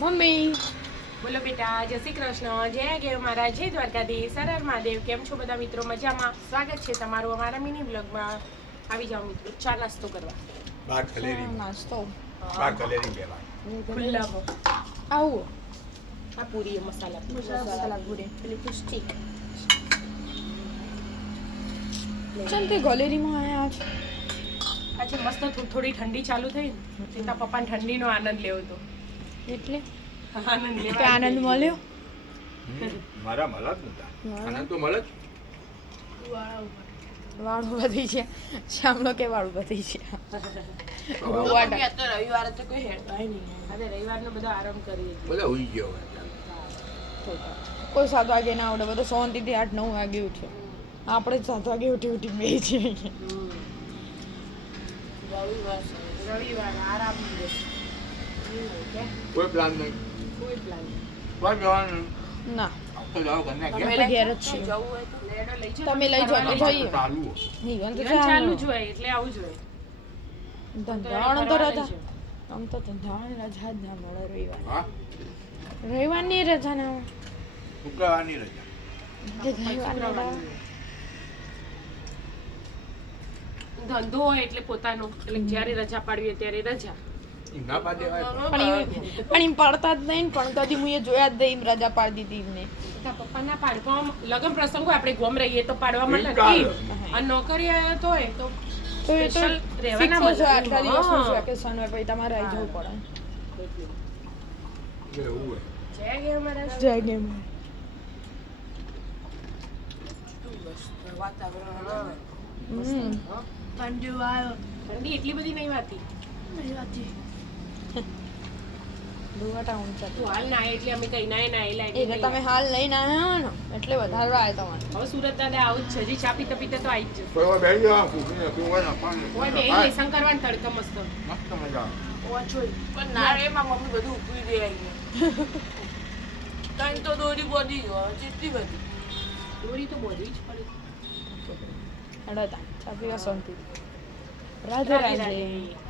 Mummy. બોલો બેટા જય શ્રી કૃષ્ણ. જય ગેવ મહારાજ જય દ્વારકાધીશ. સરળ મહાદેવ. કેમ છો બધા મિત્રો? મજામાં? સ્વાગત છે તમારું અમારા મિની બ્લોગમાં આવી જાઓ મિત્રો ચા નાસ્તો કરવા. બાર કલેરી. નાસ્તો. બાર કલેરી કહેવાય. ખુલ્લામાં આવો. આ પૂરી મસાલા પૂરી. મસાલા પૂરી. પેલી પુષ્ટિક. ચાલ તે ગેલેરીમાં આયા છે. આજે મસ્ત થોડી ઠંડી ચાલુ થઈ ને સીતા પપ્પાને ઠંડીનો આનંદ લેવો હતો એટલે? આનંદ મળ્યો? મારા મળત નતા. આનંદ તો મળત વાળું વધી છે શામલો કે વાળું વધી છે રવિવારે તો કોઈ હેડવાય નહીં. આજે રવિવારનો બધો આરામ કરીએ. બધા ઉઈ ગયો હવે કોઈ સાત વાગે ના આવડે. બધો શાંતિથી આઠ નવ વાગે ઉઠ્યો આપણે જ સાત વાગે ઉઠી ઉઠી બે છીએ રવિવાર રવિવાર આરામ? કોઈ પ્લાન નહીં. કોઈ નહીં. કોઈ જવાનું ના. તમે લઈ ચાલુ જ હોય એટલે આવું જ હોય. ધંધાણ તો રજા આમ તો ધંધાણ રજા જ ના મળે રવિવાર. હા? રવિવારની રજા ના શુક્રવારની રજા. રજા. ધંધો હોય એટલે પોતાનો એટલે જ્યારે રજા પાડવી ત્યારે રજા. પણ. એમ પડતા જ નહીં પણ કદી હું એ જોયા જ નહીં એમ રજા પાડી દીધી એમને. પપ્પા ના પાડ તો લગ્ન પ્રસંગ હોય આપણે ગોમ રહીએ તો પાડવા મળે. અને નોકરી આવ્યો તો હોય તો તો એ તો રહેવાના fix જ હોય, બધા. આટલા દિવસનું વેકેશન હોય પછી તમારે આવી જવું પડે જય ગયે અમારા જય ગેમ. હમ. ઠંડી એટલી બધી નહીં વાતી. દુવાટા ઊંચા તું હાલ ના એટલે અમે કઈ ના ના એટલે તમે હાલ લઈને આવ્યા ને એટલે વધારે આવે તમારે. હવે સુરત દાદા આવું જ છે હજી ચા પીતા પીતા તો આવી જ જશે. કોઈ વાર બેસી જાઓ કુકરી પીવું પાણી હોય બે હા, લેસન કરવાનું મસ્ત. મસ્ત મજા આવે. પણ ના. રે માં મમ્મી બધું ઉપરી દે આઈને તઈ તો દોરી બોધી જેટલી બધી. દોરી તો બોધી જ પડે. હેડો તા ચા પીવા શાંતિ રાધે રાધે રાધે. રાધે.